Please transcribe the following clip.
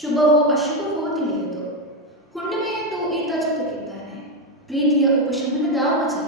ಶುಭವೋ ಅಶುಭವೋ ತಿಳಿಯದು ಹುಣ್ಣಿಮೆಯಂದು ಈತ ಜೊತೆಗಿದ್ದಾನೆ ಪ್ರೀತಿಯ ಉಪಶಮನದ ವಚನದು ಕರಗ